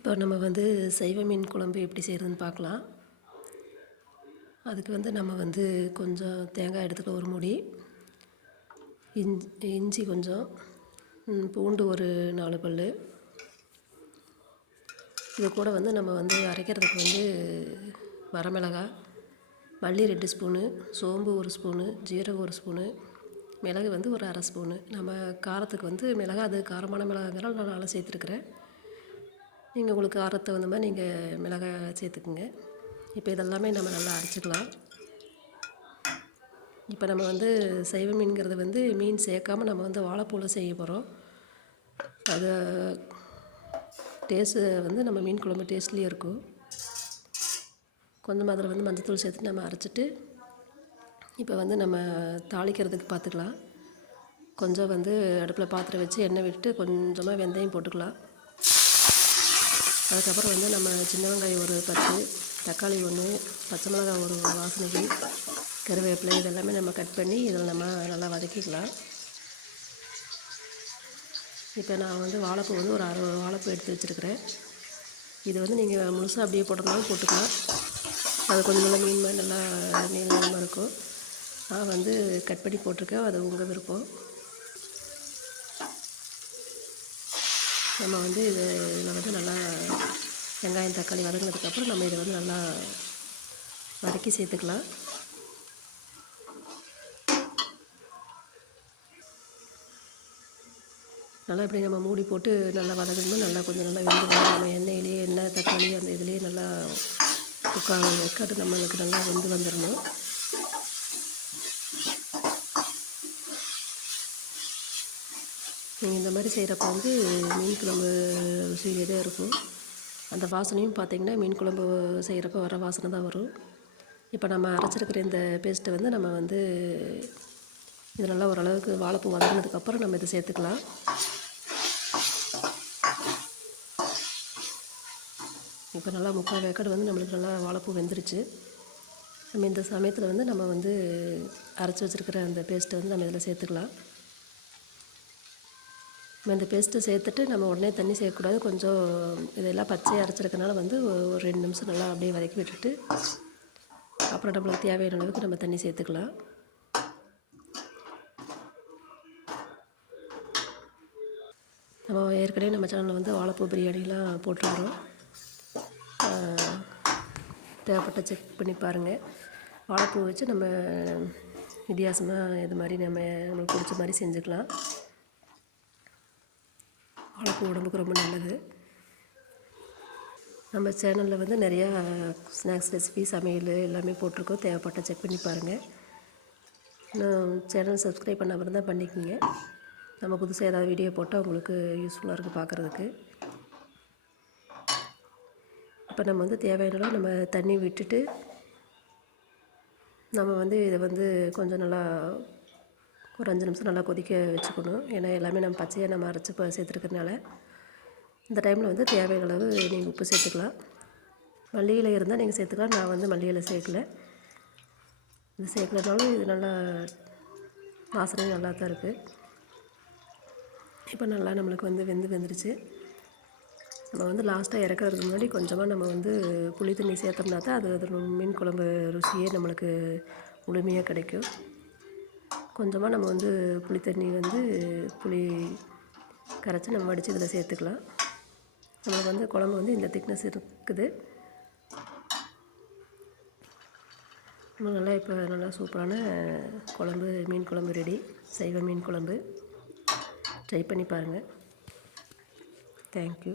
இப்போ நம்ம வந்து சைவ மீன் குழம்பு எப்படி செய்கிறதுன்னு பார்க்கலாம். அதுக்கு வந்து நம்ம வந்து கொஞ்சம் தேங்காய் எடுத்துக்க ஒரு மூடி இஞ்சி இஞ்சி கொஞ்சம் பூண்டு ஒரு நாலு பல் இது கூட வந்து நம்ம வந்து அரைக்கிறதுக்கு வந்து வரமிளகாய் மல்லி ரெண்டு ஸ்பூனு சோம்பு ஒரு ஸ்பூனு ஜீரகம் ஒரு ஸ்பூனு மிளகு வந்து ஒரு அரை ஸ்பூனு. நம்ம காரத்துக்கு வந்து மிளகா அது காரமான மிளகாங்கிறனால நான் நல்லா சேர்த்துருக்குறேன். நீங்கள் உங்களுக்கு காரத்தை தகுந்த மாதிரி நீங்கள் மிளகாய் சேர்த்துக்குங்க. இப்போ இதெல்லாமே நம்ம நல்லா அரைச்சிக்கலாம். இப்போ நம்ம வந்து சைவ மீன்கிறது வந்து மீன் சேர்க்காம நம்ம வந்து வாழைப்பூவில் செய்ய போகிறோம் அது டேஸ்ட்டு வந்து நம்ம மீன் குழம்பு டேஸ்ட்லேயே இருக்கும். கொஞ்சம் அதில் வந்து மஞ்சத்தூள் சேர்த்து நம்ம அரைச்சிட்டு இப்போ வந்து நம்ம தாளிக்கிறதுக்கு பார்த்துக்கலாம் கொஞ்சம் வந்து அடுப்பில் பாத்திரம் வச்சு எண்ணெய் விட்டு கொஞ்சமாக வெந்தயம் போட்டுக்கலாம். அதுக்கப்புறம் வந்து நம்ம சின்ன வெங்காயம் ஒரு பத்து தக்காளி ஒன்று பச்சை மிளகாய் ஒரு வாசனைக்கு கருவேப்பிலை இதெல்லாமே நம்ம கட் பண்ணி இதில் நம்ம நல்லா வதக்கிக்கலாம். இப்போ நான் வந்து வாழைப்பூ வந்து ஒரு அறுபது வாழைப்பூ எடுத்து வச்சுருக்கிறேன். இது வந்து நீங்கள் முழுசாக அப்படியே போட்டுக்கலாம் போட்டுக்கலாம். அது கொஞ்சம் நல்லா மீன் மாதிரி நல்லா நீளமாக இருக்கும். நான் வந்து கட் பண்ணி போட்டிருக்கேன். அது உங்கள் விருப்பம். நம்ம வந்து இது இதில் வந்து நல்லா வெங்காயம் தக்காளி வதங்கினதுக்கப்புறம் நம்ம இதை வந்து நல்லா வதக்கி சேர்த்துக்கலாம். நல்லா இப்படி நம்ம மூடி போட்டு நல்லா வதக்கணும்னா நல்லா கொஞ்சம் நல்லா வெந்து நம்ம எண்ணெயிலேயே எண்ணெய் தக்காளி அந்த இதுலேயே நல்லா முக்கால் வெக்காட்டு நம்மளுக்கு நல்லா வெந்து வந்துடணும் இந்த மாதிரி செய்கிறப்ப வந்து மீன் குழம்பு ருசியிலே தான் இருக்கும். அந்த வாசனையும் பார்த்தீங்கன்னா மீன் குழம்பு செய்கிறப்ப வர வாசனை தான் வரும். இப்போ நம்ம அரைச்சிருக்கிற இந்த பேஸ்ட்டை வந்து நம்ம வந்து இது நல்லா ஓரளவுக்கு வாழைப்பூ வதங்கினதுக்கப்புறம் நம்ம இதை சேர்த்துக்கலாம். இப்போ நல்லா முக்கால் வேக்காடு வந்து நம்மளுக்கு நல்லா வாழைப்பூ வெந்துருச்சு. நம்ம இந்த சமயத்தில் வந்து நம்ம வந்து அரைச்சி வச்சுருக்கிற அந்த பேஸ்ட்டை வந்து நம்ம இதில் சேர்த்துக்கலாம். நம்ம இந்த பேஸ்ட்டு சேர்த்துட்டு நம்ம உடனே தண்ணி சேர்க்கக்கூடாது. கொஞ்சம் இதெல்லாம் பச்சையாக அரைச்சிருக்கனால வந்து ஒரு ரெண்டு நிமிஷம் நல்லா அப்படியே வதக்கி விட்டுட்டு அப்புறம் நம்மளுக்கு தேவையான அளவுக்கு நம்ம தண்ணி சேர்த்துக்கலாம். நம்ம ஏற்கனவே நம்ம சேனலில் வந்து வாழைப்பூ பிரியாணிலாம் போட்டுருக்குறோம். தேவைப்பட்ட செக் பண்ணி பாருங்கள் வாழைப்பூ வச்சு நம்ம வித்தியாசமாக இது மாதிரி நம்ம நம்மளுக்கு பிடிச்ச மாதிரி செஞ்சுக்கலாம். வாழைப்பூ உடம்புக்கு ரொம்ப நல்லது. நம்ம சேனலில் வந்து நிறையா ஸ்நாக்ஸ் ரெசிபி சமையல் எல்லாமே போட்டிருக்கோம். தேவைப்பட்ட செக் பண்ணி பாருங்கள் இன்னும் சேனல் சப்ஸ்கிரைப் பண்ணாமல் இருந்தால் பண்ணிக்கோங்க. நம்ம புதுசாக ஏதாவது வீடியோ போட்டால் உங்களுக்கு யூஸ்ஃபுல்லாக இருக்குது பார்க்குறதுக்கு இப்போ நம்ம வந்து தேவையான நம்ம தண்ணி விட்டுட்டு நம்ம வந்து இதை வந்து கொஞ்சம் நல்லா ஒரு அஞ்சு நிமிஷம் நல்லா கொதிக்க வச்சுக்கணும். ஏன்னா எல்லாமே நம்ம பச்சையாக நம்ம அரைச்சி இப்போ சேர்த்துருக்கறனால இந்த டைமில் வந்து தேவையான அளவு நீங்கள் உப்பு சேர்த்துக்கலாம். மல்லியில் இருந்தால் நீங்கள் சேர்த்துக்கலாம். நான் வந்து மல்லியில் சேர்க்கல. இது சேர்க்கலனாலும் இது நல்லா வாசனையும் நல்லா தான் இருக்குது இப்போ நல்லா நம்மளுக்கு வந்து வெந்து வெந்துருச்சு. நம்ம வந்து லாஸ்ட்டாக இறக்குறதுக்கு முன்னாடி கொஞ்சமாக நம்ம வந்து புளி தண்ணி சேர்த்தோம்னா தான் அது அது மீன் குழம்பு ருசியே நம்மளுக்கு முழுமையாக கிடைக்கும். கொஞ்சமாக நம்ம வந்து புளி தண்ணி வந்து புளி கரைச்சி நம்ம வடித்து இதில் சேர்த்துக்கலாம். நம்மளுக்கு வந்து குழம்பு வந்து இந்த திக்னஸ் இருக்குது. நம்ம நல்லா இப்போ நல்லா சூப்பரான குழம்பு மீன் குழம்பு ரெடி சைவ மீன் குழம்பு. ட்ரை பண்ணி பாருங்கள் தேங்க்யூ